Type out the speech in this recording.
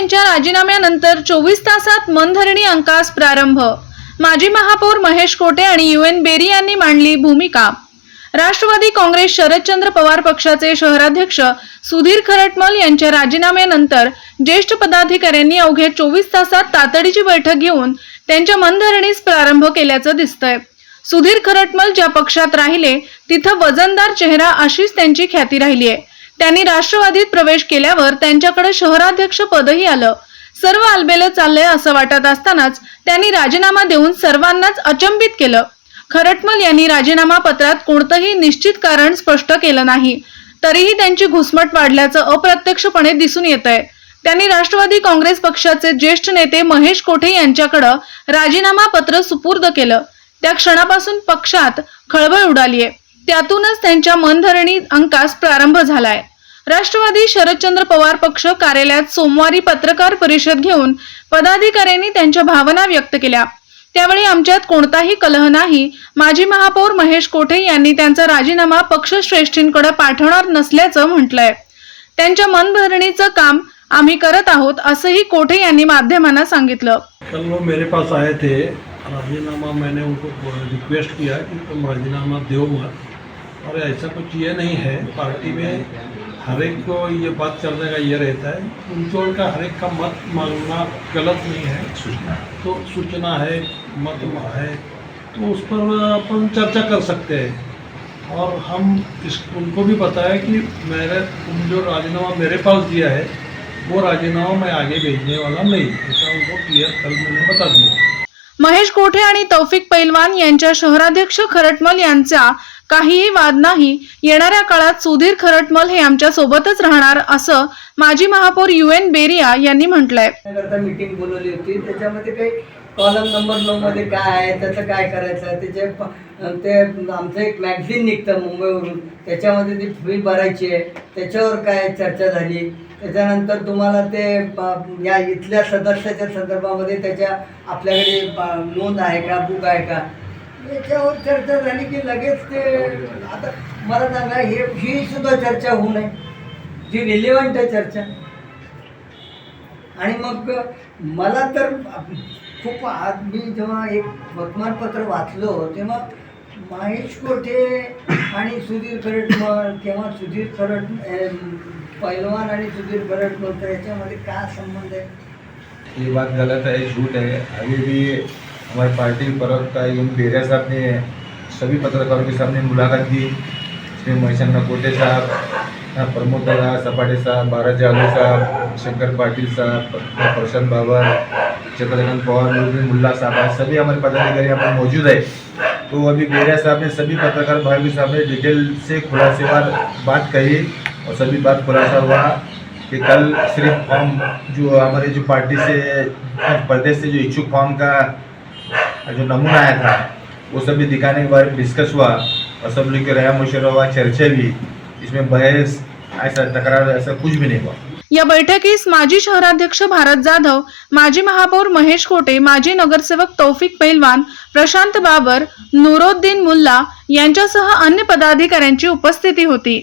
यांच्या राजीनाम्यानंतर चोवीस तासात मनधरणी अंकास प्रारंभ. माजी महापौर महेश कोटे आणि यू एन बेरी यांनी मांडली भूमिका. राष्ट्रवादी काँग्रेस शरदचंद्र पवार पक्षाचे शहराध्यक्ष सुधीर खरटमल यांच्या राजीनाम्यानंतर ज्येष्ठ पदाधिकाऱ्यांनी अवघ्या चोवीस तासात तातडीची बैठक घेऊन त्यांच्या मनधरणीस प्रारंभ केल्याचं दिसतंय. सुधीर खरटमल ज्या पक्षात राहिले तिथं वजनदार चेहरा अशीच त्यांची ख्याती राहिली आहे त्यांनी राष्ट्रवादीत प्रवेश केल्यावर त्यांच्याकडे शहराध्यक्ष पदही आलं. सर्व आलबेले चाललंय असं वाटत असतानाच त्यांनी राजीनामा देऊन सर्वांनाच अचंबित केलं. खरटमल यांनी राजीनामा पत्रात कोणतंही निश्चित कारण स्पष्ट केलं नाही. तरीही त्यांची घुसमट वाढल्याचं अप्रत्यक्षपणे दिसून येत आहे त्यांनी राष्ट्रवादी काँग्रेस पक्षाचे ज्येष्ठ नेते महेश कोठे यांच्याकडं राजीनामा पत्र सुपूर्द केलं. त्या क्षणापासून पक्षात खळबळ उडालीय. त्यातूनच त्यांच्या मनधरणी अंकास प्रारंभ झालाय. राष्ट्रवादी शरदचंद्र पवार पक्ष कार्यालयात सोमवारी पत्रकार परिषद घेऊन पदाधिकाऱ्यांनी त्यांच्या भावना व्यक्त केल्या. त्यावेळी आमच्यात कोणताही कलह नाही. माजी महापौर महेश कोठे यांनी त्यांचा राजीनामा पक्षश्रेष्ठींकडे पाठवणार नसल्याचं म्हटलंय. त्यांच्या मनभरणीचं काम आम्ही करत आहोत असंही कोठे यांनी माध्यमांना सांगितलं. कल वो मेरे पास आए थे. राजीनामा मैंने उनको रिक्वेस्ट किया कि तुम राजीनामा दो मत. और ऐसा कुछ ये नहीं है. पार्टी में हर एक को ये बात करने का ये रहता है उनको उनका हर एक का मत मांगना गलत नहीं है। तो सूचना है मत है तो उस पर अपन चर्चा कर सकते हैं। और हम इस उनको भी पता है कि मेरे तुम जो राजीनामा मेरे पास दिया है वो राजीनामा मैं आगे भेजने वाला नहीं। ऐसा उनको क्लियर कल मैंने बता दिया। महेश कोठे आणि तौफिक पैलवान यांच्या शहराध्यक्ष खरटमल यांचा काहीही वाद नाही. येणाऱ्या काळात सुधीर खरटमल हे आमच्या सोबतच राहणार असं माजी महापौर यू एन बेरिया यांनी म्हटलंय. मीटिंग बोलवली होती. त्याच्यामध्ये काही कॉलम नंबर नऊ मध्ये काय आहे त्याचं काय करायचं त्याचे ते आमचं एक मॅगझिन निघतं मुंबईवरून. त्याच्यामध्ये ती फी भरायची आहे. त्याच्यावर काय चर्चा झाली. त्याच्यानंतर तुम्हाला ते या इथल्या सदस्याच्या संदर्भामध्ये त्याच्या आपल्याकडे नोंद आहे का बुक आहे का? याच्यावर चर्चा झाली की लगेच ते आता मला सांगा हे ही सुद्धा चर्चा होऊ नये. जी रिलेवंट आहे चर्चा. आणि मग मला तर खूप आज मी जेव्हा एक वर्तमानपत्र वाचलो तेव्हा महेश कोठे आणि सुधीर खरटमल किंवा सुधीर खरट पैलवान आणि सुधीर खरटमल तर याच्यामध्ये काय संबंध आहे? ही बात गलत आहे झूट आहे. आणि हमारी पार्टी के का एम बेरिया साहब ने सभी पत्रकारों के सामने मुलाकात की। इसमें महेशन्ना कोटे साहब प्रमोद दादा सपाटे साहब बाराजी आलू साहब शंकर पाटिल साहब प्रशांत बाबर चंद्रकांत पवार मुरली मुल्ला साहब आज सभी हमारे पदाधिकारी यहाँ पर मौजूद है। तो अभी बेरिया साहब ने सभी पत्रकार भाई के सामने डिटेल से खुलासेवार बात कही और सभी बात खुलासा हुआ कि कल सिर्फ फॉर्म जो हमारे जो पार्टी से प्रदेश से जो इच्छुक फॉर्म का जो नमूना आया था वो सभी दिखाने के बारे में डिस्कस हुआ. और सब लोग के रया मुशरा हुआ चर्चा भी. इसमें बहस ऐसा तकरार ऐसा कुछ भी नहीं हुआ। या बैठकीस माजी शहराध्यक्ष भारत जाधव माजी महापौर महेश कोटे माजी नगरसेवक तौफिक पैलवान प्रशांत बाबर नुरोद्दीन मुल्ला यांच्यासह अन्य पदाधिकाऱ्यांची उपस्थिती होती.